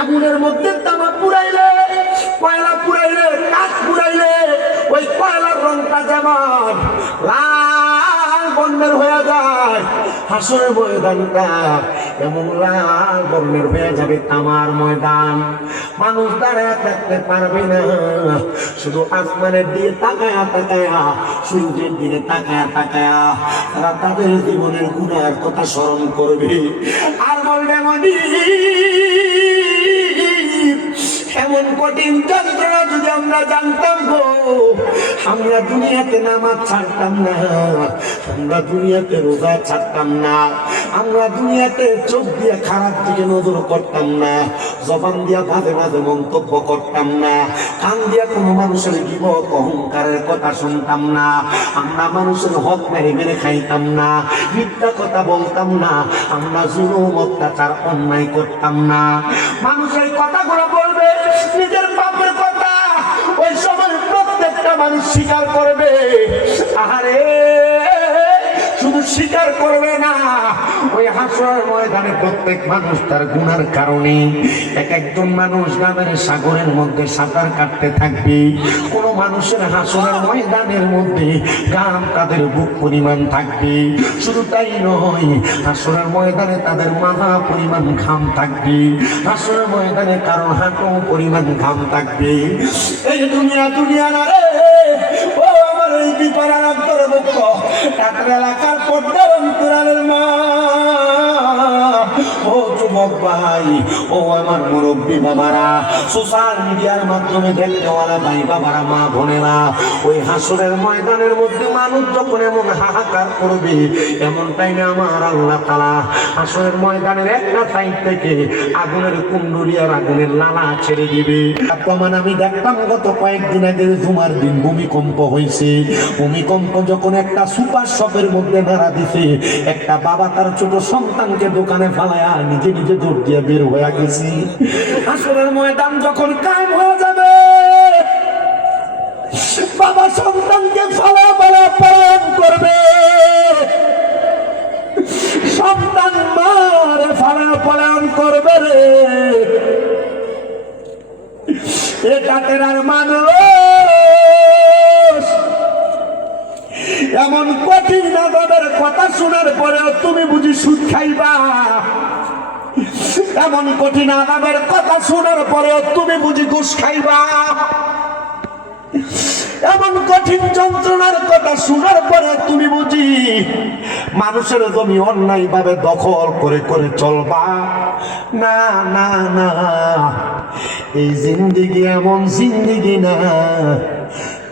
আগুনের মধ্যে তামা পুরাইলে, কয়লা পুরাইলে, কাঠ পুরাইলে ওই কয়লার রংটা যেমন লাল বর্ণের হয়ে যায়, হাসরের ময়দানটা এমন লাল বর্ণের হয়ে যাবে তামার ময়দান। মানুষ দাঁড়ায় থাকতে পারবে না, শুধু আসমানের দিকে তাকায়া তাকায়া, সূর্যের দিকে তাকায়া তাকায়া তারা তাদের জীবনের গুনার কথা স্মরণ করবে আর বলবে মনি এমন কঠিন যন্ত্রণা যদি আমরা জানতাম গো, আমরা দুনিয়াতে নামাজ ছাড়তাম না, আমরা দুনিয়াতে রোজা ছাড়তাম না, আমরা দুনিয়াতে চোখ দিয়ে খারাপ দিকে নজর করতাম না, জবান দিয়া মাঝে মাঝে মন্তব্য করতাম না, কান দিয়া কোনো মানুষের গীবত অহংকারের কথা শুনতাম না, আমরা মানুষের হক মেরে মেরে খাইতাম না, মিথ্যা কথা বলতাম না, আমরা জুলুম অত্যাচার অন্যায় করতাম না। মানুষের কথাগুলো বলবে নিজের পাপের কথা, ওই সময় প্রত্যেকটা মানুষ স্বীকার করবে। আরে শুধু স্বীকার করবে না, ওই হাসরের ময়দানে প্রত্যেক মানুষ তার গুনার কারণে এক একজন মানুষ নামের সাগরের মধ্যে সাঁতার কাটতে থাকবে। কোন মানুষের হাসরের ময়দানের মধ্যে গাম তাদের বুক পরিমাণ থাকবে। শুধু তাই নয়, হাসরের ময়দানে তাদের মাথা পরিমাণ ঘাম থাকবে, হাসরের ময়দানে কারো হাঁটু পরিমাণ ঘাম থাকবে। এই দুনিয়া দুনিয়া না রে, ও আমার এই বিপারার অন্তর্ভুক্ত টাকার এলাকার পর্দার অন্তরালের মা, ও যুবক ভাই, ও আমার মুরব্বী বাবারা, সোশ্যাল মিডিয়ার মাধ্যমে দেখতেওয়ালা ভাই বাবারা, মা বোনেরা, ওই হাসরের ময়দানের মধ্যে মানুষ যখন এমন হাহাকার করবে, এমন টাইমে আমার আল্লাহ তাআলা হাসরের ময়দানের একটা সাইড থেকে আগুনের কুণ্ডলী আর আগুনের লালা ছেড়ে দিবে। প্রমাণ আমি দেখতাম গত কয়েকদিন আগে জুমার দিন ভূমিকম্প হয়েছে। ভূমিকম্প যখন একটা সুপার শপের মধ্যে নাড়া দিছে, একটা বাবা তার ছোট সন্তানকে দোকানে ফালায়া নিজে নিজে দৌড় দিয়ে বের হয়ে গেছি। হাসরের ময়দান যখন কায়েম হয়ে যাবে, বাবা সন্তানকে ফালা ফালা পালন করবে, সন্তান মার ফালা পালন করবে রে। এটা তেরার মানুষ এমন কঠিন আযাবের কথা শোনার পরেও তুমি বুঝি সুদ খাইবা? এমন কঠিন আযাবের কথা শোনার পরেও তুমি বুঝি ঘুষ খাইবা? এমন কঠিন যন্ত্রণার কথা শোনার পরে তুমি বুঝি মানুষের জমি অন্যায় ভাবে দখল করে করে চলবা? না না না, এই জিন্দেগি এমন জিন্দেগি না,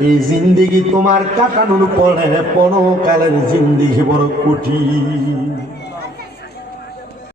এই জিন্দেগি তোমার কাটানোর পরে পরকালের জিন্দেগি বড় কঠিন।